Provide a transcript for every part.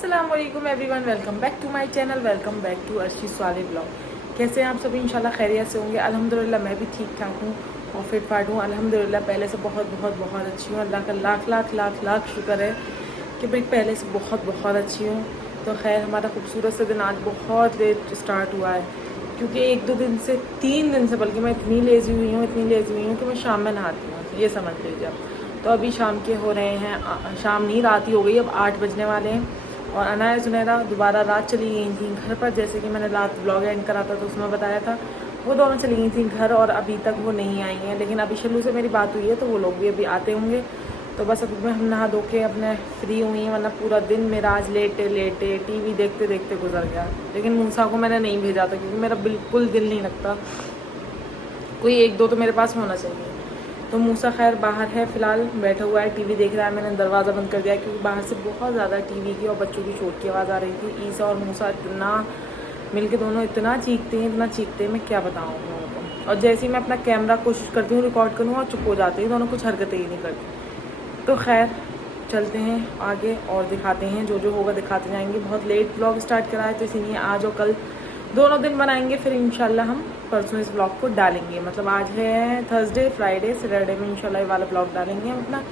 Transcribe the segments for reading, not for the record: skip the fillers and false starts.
अस्सलामुअलैकुम everyone, welcome back to my channel, welcome back to Arshi Swale blog. कैसे हैं आप सभी? इंशाल्लाह खैरियत से होंगे। अल्हम्दुलिल्लाह मैं भी ठीक ठाक हूँ और फिट फाट हूँ अल्हम्दुलिल्लाह। पहले से बहुत बहुत बहुत अच्छी हूँ। अल्लाह का लाख लाख लाख लाख शुक्र है कि भाई पहले से बहुत बहुत अच्छी हूँ। तो खैर हमारा खूबसूरत सा दिन आज बहुत लेट स्टार्ट हुआ है, क्योंकि 1-2 दिन से 3 दिन से बल्कि मैं इतनी लेज़ी हुई हूँ कि मैं शाम में नहाती हूँ, ये समझ लीजिए आप। तो अभी शाम के हो रहे हैं, शाम नहीं रात ही हो गई, अब 8 बजने वाले हैं। और अनाया जुनैरा दोबारा रात चली गई थी घर पर, जैसे कि मैंने रात ब्लॉग एंड करा था तो उसमें बताया था। वो दोनों चली गई थी घर और अभी तक वो नहीं आई हैं, लेकिन अभी शल्लू से मेरी बात हुई है तो वो लोग भी अभी आते होंगे। तो बस अभी मैं हम नहा धो के अपने फ्री हुई हैं, वरना पूरा दिन मेरा आज लेटे लेटे टीवी देखते देखते गुजर गया। लेकिन मूसा को मैंने नहीं भेजा था क्योंकि मेरा बिल्कुल दिल नहीं लगता, कोई 1-2 तो मेरे पास होना चाहिए। तो मूसा खैर बाहर है, फ़िलहाल बैठा हुआ है, टीवी देख रहा है। मैंने दरवाज़ा बंद कर दिया क्योंकि बाहर से बहुत ज़्यादा टीवी की और बच्चों की चोट की आवाज़ आ रही थी। ईसा और मूसा इतना मिलके दोनों इतना चीखते हैं, मैं क्या बताऊँ उन लोगों को। और जैसे ही मैं अपना कैमरा कोशिश करती हूँ रिकॉर्ड करूँ और चुप हो जाते हैं दोनों, कुछ हरकतें ही नहीं करते। तो खैर चलते हैं आगे और दिखाते हैं, जो जो होगा दिखाते जाएंगे। बहुत लेट ब्लॉग स्टार्ट करा है तो इसीलिए आज और कल दोनों दिन बनाएंगे, फिर इंशाल्लाह हम परसों इस ब्लॉग को डालेंगे। मतलब आज है थर्सडे, फ्राइडे, सैटरडे में इंशाल्लाह ये वाला ब्लॉग डालेंगे हम अपना।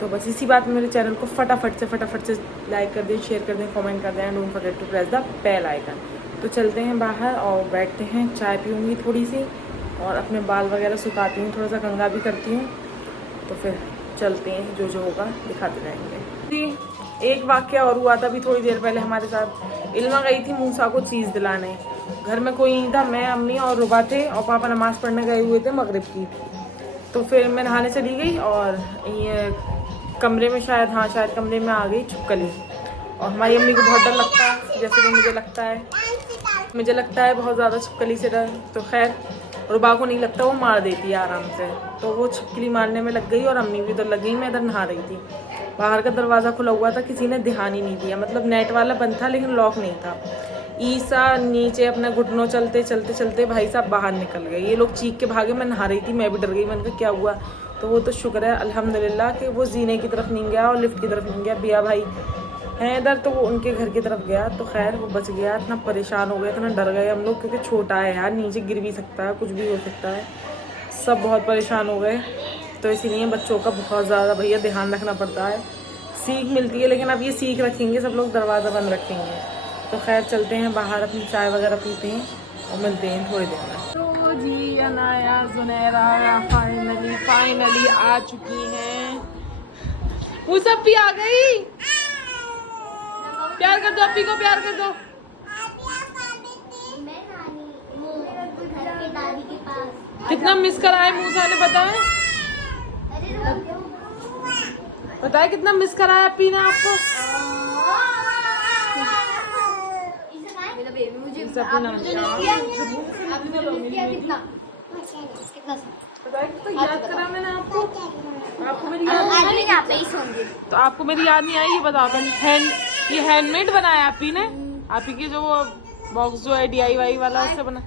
तो बस इसी बात में मेरे चैनल को फटाफट से लाइक कर दें, शेयर कर दें, कमेंट कर दें and don't forget to press the bell icon. तो चलते हैं बाहर और बैठते हैं, चाय पीऊँगी थोड़ी सी और अपने बाल वगैरह सुखाती हूँ, थोड़ा सा कंघा भी करती हूँ। तो फिर चलते हैं, जो जो होगा दिखाते रहेंगे। एक वाक़या और हुआ था अभी थोड़ी देर पहले हमारे साथ। इल्मा गई थी मूसा को चीज़ दिलाने, घर में कोई नहीं था, मैं, अम्मी और रुबा थे और पापा नमाज़ पढ़ने गए हुए थे मगरिब की। तो फिर मैं नहाने चली गई और ये कमरे में शायद कमरे में आ गई छिपकली। और हमारी अम्मी को बहुत डर लगता है, जैसे कि मुझे लगता है बहुत ज़्यादा छिपकली से डर। तो खैर रुबा को नहीं लगता, वो मार देती है आराम से। तो वो छिपकली मारने में लग गई और अम्मी भी इधर लग गई, मैं इधर नहा रही थी। बाहर का दरवाज़ा खुला हुआ था, किसी ने ध्यान ही नहीं दिया, मतलब नेट वाला बंद था लेकिन लॉक नहीं था। ईसा नीचे अपना घुटनों चलते भाई साहब बाहर निकल गए। ये लोग चीख के भागे, मैं नहा रही थी, मैं भी डर गई। मैंने कहा क्या हुआ? तो वो तो शुक्र है अल्हम्दुलिल्लाह कि वो जीने की तरफ नहीं गया और लिफ्ट की तरफ नहीं गया। बिया भाई हैं इधर, तो वो उनके घर की तरफ गया, तो खैर वो बच गया। इतना परेशान हो गया, इतना डर गए हम लोग, क्योंकि छोटा है यार, नीचे गिर भी सकता है, कुछ भी हो सकता है। सब बहुत परेशान हो गए। तो इसीलिए बच्चों का बहुत ज़्यादा भैया ध्यान रखना पड़ता है, सीख मिलती है। लेकिन अब ये सीख रखेंगे सब लोग, दरवाज़ा बंद रखेंगे। तो खैर चलते हैं बाहर, अपनी चाय वगैरह पीते हैं और मिलते हैं थोड़ी देर में। तो जी अनाया जुनैरा फाइनली आ चुकी हैं। वो सब भी आ गई। प्यार कर दो, अपी को प्यार कर दो। कितना मिस करा है मूसा ने, पता है? पता है कितना मिस करा है अपी ने आपको? याद करा मैंने आपको, आपको मेरी याद नहीं आई? तो आपको मेरी याद नहीं आई, ये बताओ। ये हैंडमेड बनाया आपी ने, आपी की जो वो बॉक्स जो है DIY वाला, उससे बना।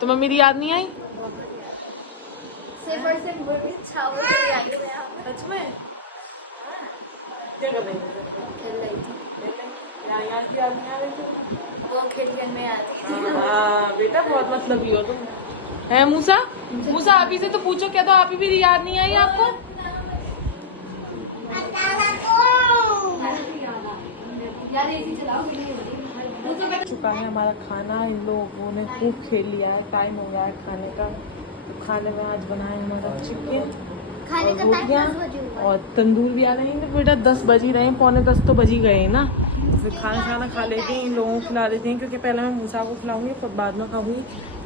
तुम्हें मेरी याद नहीं आई? सच में? क्या कर रही थी? याद नहीं आ रही थी? वो खेलने आती थी। हाँ बेटा, बहुत मतलबी हो तुम। है मूसा आप ही से तो पूछो, क्या तो आप ही भी याद नहीं आई आपको? चुका है हमारा खाना, इन लोगों ने खूब खेल लिया है, टाइम हो गया है खाने का। तो खाने में आज बनाए हमारा चिकन और रोटियाँ और तंदूर भी आ रहे हैं। बेटा 10 बज ही रहे हैं, 9:45 तो बज ही गए हैं ना। फिर खाना खा लेते हैं, इन लोगों को खिला देते हैं, क्योंकि पहले मैं मूसा को खिलाऊंगी फिर बाद में खाऊंगी,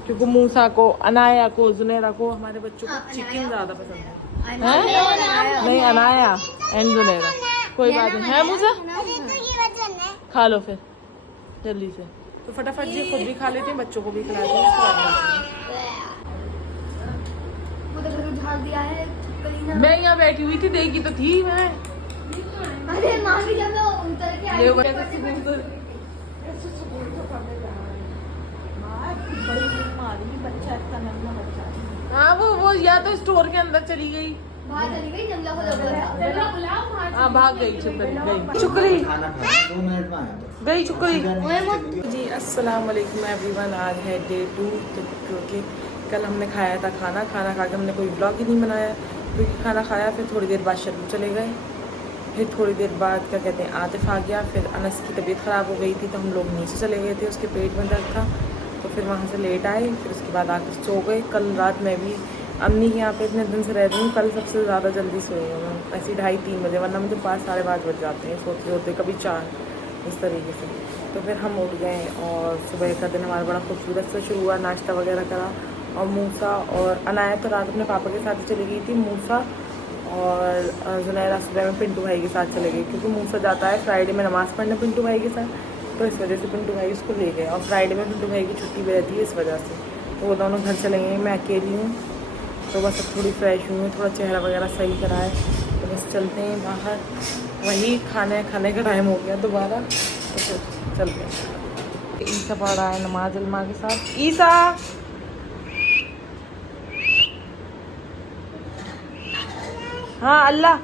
क्योंकि मूसा को, अनाया को, जुनैरा को, हमारे बच्चों को चिकन ज़्यादा पसंद है। नहीं, अनाया एंड जुनैरा, कोई बात नहीं है। मूसा खा लो फिर जल्दी से। तो फटाफट जी खुद भी खा लेते हैं, बच्चों को भी खिला देते हैं। मैं यहाँ बैठी हुई थी, देखी तो थी मैं। अरे मामी जब मैं उतर के आई हाँ, वो या तो स्टोर के अंदर चली गई बाहर चली गई, जंगला को लगा था। हाँ भाग गई, चुप गई चुकरी, खाना खाना 2 मिनट में आया गई चुकरी। जी अस्सलाम वालेकुम एवरीवन, आज है डे 2। तो क्योंकि कल हमने खाया था खाना खा के हमने कोई ब्लॉग ही नहीं बनाया, क्योंकि खाना खाया फिर थोड़ी देर बाद शर्म चले गए, फिर थोड़ी देर बाद क्या कहते हैं आतिफ आ गया, फिर अनस की तबीयत ख़राब हो गई थी तो हम लोग नीचे चले गए थे, उसके पेट में दर्द था तो फिर वहाँ से लेट आए, फिर उसके बाद आकर सो गए। कल रात मैं भी अम्मी के यहाँ पे इतने दिन से रह रही हूँ, कल सबसे ज़्यादा जल्दी सोई हूँ मैं, ऐसी 2:30-3 बजे, वरना मुझे 5 साढ़े 5 बज जाते हैं सोते होते, कभी 4 इस तरीके से। तो फिर हम उठ गए और सुबह का दिन हमारा बड़ा खूबसूरत से शुरू हुआ, नाश्ता वगैरह करा। और मूसा और अनाया तो रात अपने पापा के साथ ही चली गई थी, मूसा और जुनैरा सुबह में पिंटू भाई के साथ चले गए, क्योंकि मूसा जाता है फ्राइडे में नमाज़ पढ़ने पिंटू भाई के साथ, तो इस वजह से पिंटू भाई उसको ले गए, और फ्राइडे में पिंटू भाई की छुट्टी भी रहती है इस वजह से, तो वो दोनों घर चले गए। मैं अकेली हूँ तो बस अब थोड़ी फ्रेश हुई हूँ, थोड़ा चेहरा वगैरह सही करा है, तो बस चलते हैं बाहर, वही खाने का टाइम हो गया दोबारा, तो फिर चलते हैं। ईसा पढ़ रहा है नमाज उलमा के साथ। ईसा हाँ अल्लाह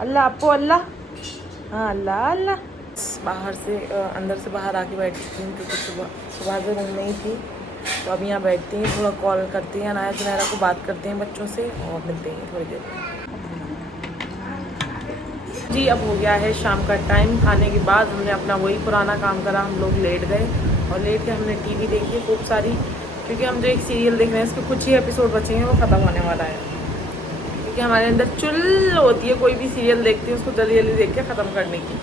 अल्लाह आपको अल्लाह, हाँ अल्लाह अल्लाह। बाहर से अंदर से बाहर आके बैठ चुकी हूँ, क्योंकि सुबह से रूम नहीं थी, तो अभी यहाँ बैठते हैं, थोड़ा कॉल करते हैं अनाया जुनैरा को, बात करते हैं बच्चों से और मिलते हैं थोड़ी देर। जी अब हो गया है शाम का टाइम, खाने के बाद हमने अपना वही पुराना काम करा, हम लोग लेट गए और लेट के हमने टीवी देखी खूब सारी, क्योंकि हम जो एक सीरियल देख रहे हैं इसके कुछ ही एपिसोड बचे हैं, वो ख़त्म होने वाला है, क्योंकि हमारे अंदर चुल होती है कोई भी सीरियल देखती है उसको जल्दी जल्दी देख के ख़त्म करने की।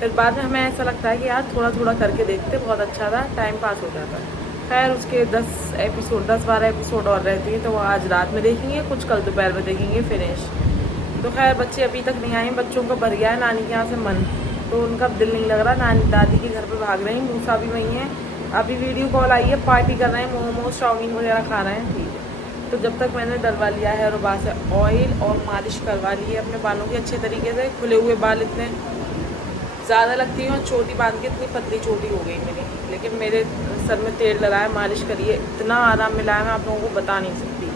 फिर बाद में हमें ऐसा लगता है कि यार थोड़ा थोड़ा करके देखते, बहुत अच्छा था, टाइम पास हो जाता है। खैर उसके 10-12 एपिसोड और रहते हैं, तो वो आज रात में देखेंगे, कुछ कल दोपहर में देखेंगे फिनिश। तो खैर बच्चे अभी तक नहीं आए, बच्चों का भर गया है नानी के यहाँ से मन, तो उनका दिल नहीं लग रहा, नानी दादी के घर पे भाग रहे हैं। मूसा भी वहीं है, अभी वीडियो कॉल आई है, पार्टी कर रहे हैं, मोमोज चाउमीन वगैरह खा रहे हैं, ठीक है। तो जब तक मैंने डलवा लिया है और बाद से ऑयल और मालिश करवा ली है अपने बालों की अच्छे तरीके से, खुले हुए बाल इतने ज़्यादा लगती है और चोटी बांध के इतनी पतली चोटी हो गई मेरी, लेकिन मेरे सर में तेल लगाया, मालिश करिए, इतना आराम मिला है मैं आप लोगों को बता नहीं सकती।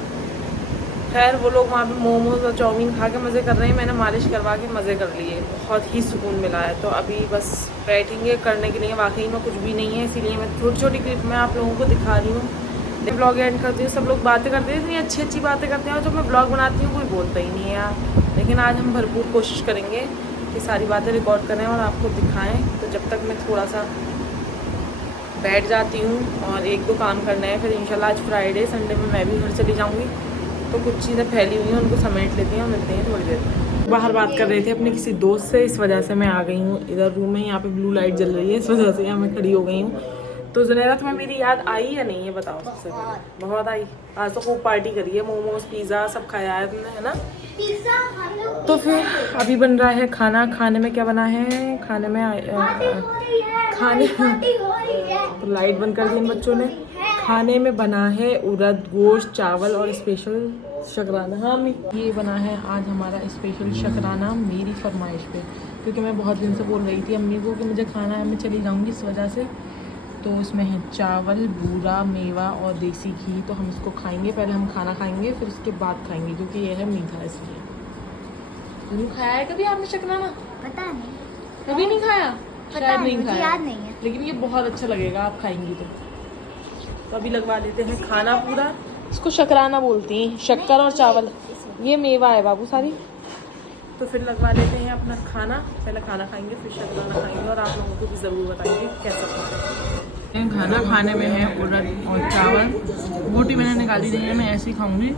खैर वो लोग वहाँ पे मोमोज और चाउमीन खा के मज़े कर रहे हैं, मैंने मालिश करवा के मज़े कर लिए, बहुत ही सुकून मिला है। तो अभी बस बैठेंगे करने के लिए, वाकई में कुछ भी नहीं है, इसीलिए मैं छोटी छोटी क्लिप में आप लोगों को दिखा रही हूँ। ब्लॉग एंड करती हूँ, सब लोग बातें करते हैं, इतनी अच्छी अच्छी बातें करते हैं, और जब मैं ब्लॉग बनाती हूँ कोई बोलता ही नहीं है यार, लेकिन आज हम भरपूर कोशिश करेंगे कि सारी बातें रिकॉर्ड करें और आपको दिखाएं। तो जब तक मैं थोड़ा सा बैठ जाती हूँ और 1-2 काम करना है, फिर इंशाल्लाह आज फ्राइडे, संडे में मैं भी घर चली जाऊँगी, तो कुछ चीज़ें फैली हुई हैं उनको समेट लेती हैं और मिलते हैं थोड़ी देर में। बाहर बात कर रहे थे अपने किसी दोस्त से, इस वजह से मैं आ गई हूँ इधर रूम में, यहाँ पे ब्लू लाइट जल रही है, इस वजह से यहाँ मैं खड़ी हो गई हूँ। तो जुनैरा तुम्हें मेरी याद आई या नहीं है बताओ सबसे पहले? बहुत आई, आज तो खूब पार्टी करी है, मोमोज पिज़्ज़ा सब खाया है तुमने, है ना? तो फिर अभी बन रहा है खाना, खाने में क्या बना है, खाने में तो लाइट बंद कर दी इन बच्चों ने। खाने में बना है उड़द गोश्त, चावल और स्पेशल शकराना। हाँ मम्मी, ये बना है आज हमारा स्पेशल शकराना मेरी फरमाइश पे, क्योंकि मैं बहुत दिन से बोल रही थी अम्मी को कि मुझे खाना है, मैं चली जाऊँगी इस वजह से। तो इसमें है चावल, बूरा, मेवा और देसी घी, तो हम इसको खाएंगे, पहले हम खाना खाएंगे फिर उसके बाद खाएंगे, क्योंकि ये है मीठा इसलिए। तुमने खाया है कभी आपने शकराना? पता नहीं, कभी नहीं खाया? शायद नहीं मुझे खाया, याद नहीं है, लेकिन ये बहुत अच्छा लगेगा आप खाएंगी तो अभी लगवा लेते हैं खाना पूरा। इसको शकराना बोलती हैं, शक्कर और चावल, ये मेवा है बाबू सारी। तो फिर लगवा लेते हैं अपना खाना, पहले खाना खाएंगे फिर शकराना खाएंगे, और आप लोगों को भी ज़रूर बताएंगे कैसा खाना है। खाना खाने में है उड़द और चावल, रोटी मैंने निकाली नहीं है, मैं ऐसे ही खाऊंगी।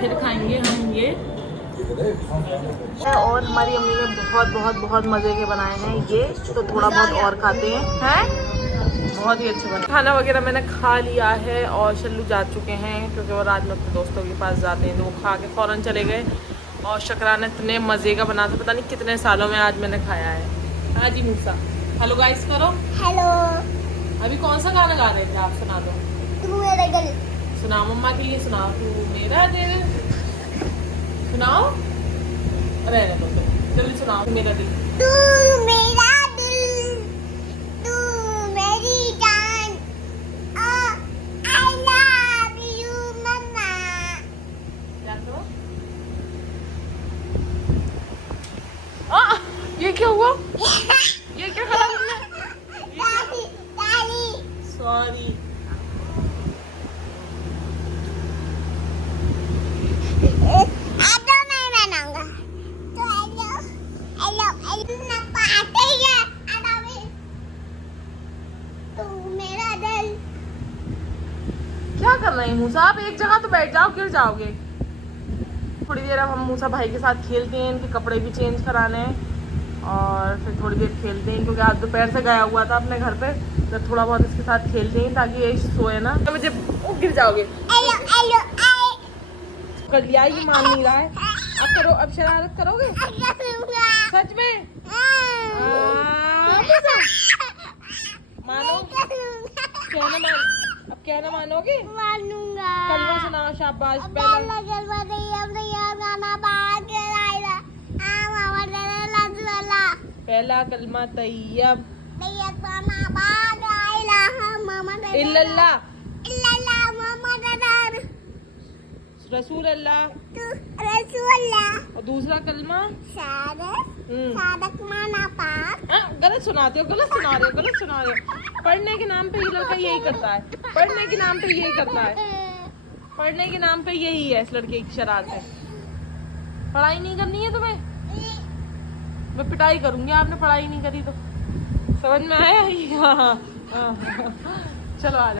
फिर खाएंगे हम ये, और हमारी अम्मी ने बहुत बहुत बहुत मज़े के बनाए हैं ये, तो थोड़ा बहुत और खाते हैं बहुत ही अच्छे बने। खाना वगैरह मैंने खा लिया है और शल्लू जा चुके हैं, क्योंकि वो रात में अपने दोस्तों के पास जाते हैं, तो वो खा के फ़ौरन चले गए। और शकराना इतने मज़े का बना था, पता नहीं कितने सालों में आज मैंने खाया है। हाँ जी मूसा, हेलो गाइस करो। हेलो। अभी कौन सा गाना गा रहे थे आप? सुना दो। तू मेरा दिल। सुनाओ मम्मा के लिए, सुनाओ। तू मेरा दिल सुनाओ, रहने दो जल्दी सुनाओ। मेरा दिल, तू मेरा दिल, तू मेरी जान, I love you मम्मा। क्या करो? क्या हुआ? ये क्या करा तुमने? सॉरी। क्या कर रहे हैं मूसा? आप एक जगह तो बैठ जाओ, गिर जाओगे। थोड़ी देर अब हम मूसा भाई के साथ खेलते हैं, इनके कपड़े भी चेंज कराने हैं और फिर थोड़ी देर खेलते हैं, क्योंकि आज दोपहर से गया हुआ था अपने घर पे, तो थोड़ा बहुत इसके साथ खेलते हैं ताकि ये सोए ना। तो मुझे गिर जाओगे। कर लिया, ये मान नहीं रहा है। अब करो, अब शरारत करोगे सच में? मानो कहना मान, अब कहना मानोगे? मानूंगा। कलमा सुनाओ शाबाश। पहला कलमा तैयब इल्लल्लाह रसूल अल्लाह। और दूसरा कलमा गलत सुनाते हो, गलत सुना रहे हो, गलत सुना रहे हो। पढ़ने के नाम पे ये लड़का यही करता है, पढ़ने के नाम पे यही करता है, पढ़ने के नाम पे यही है इस लड़के की शरारत है। पढ़ाई नहीं करनी है तुम्हें? मैं पिटाई करूंगी आपने पढ़ाई नहीं करी तो। समझ में आया? हाँ। चलो आ जाओ।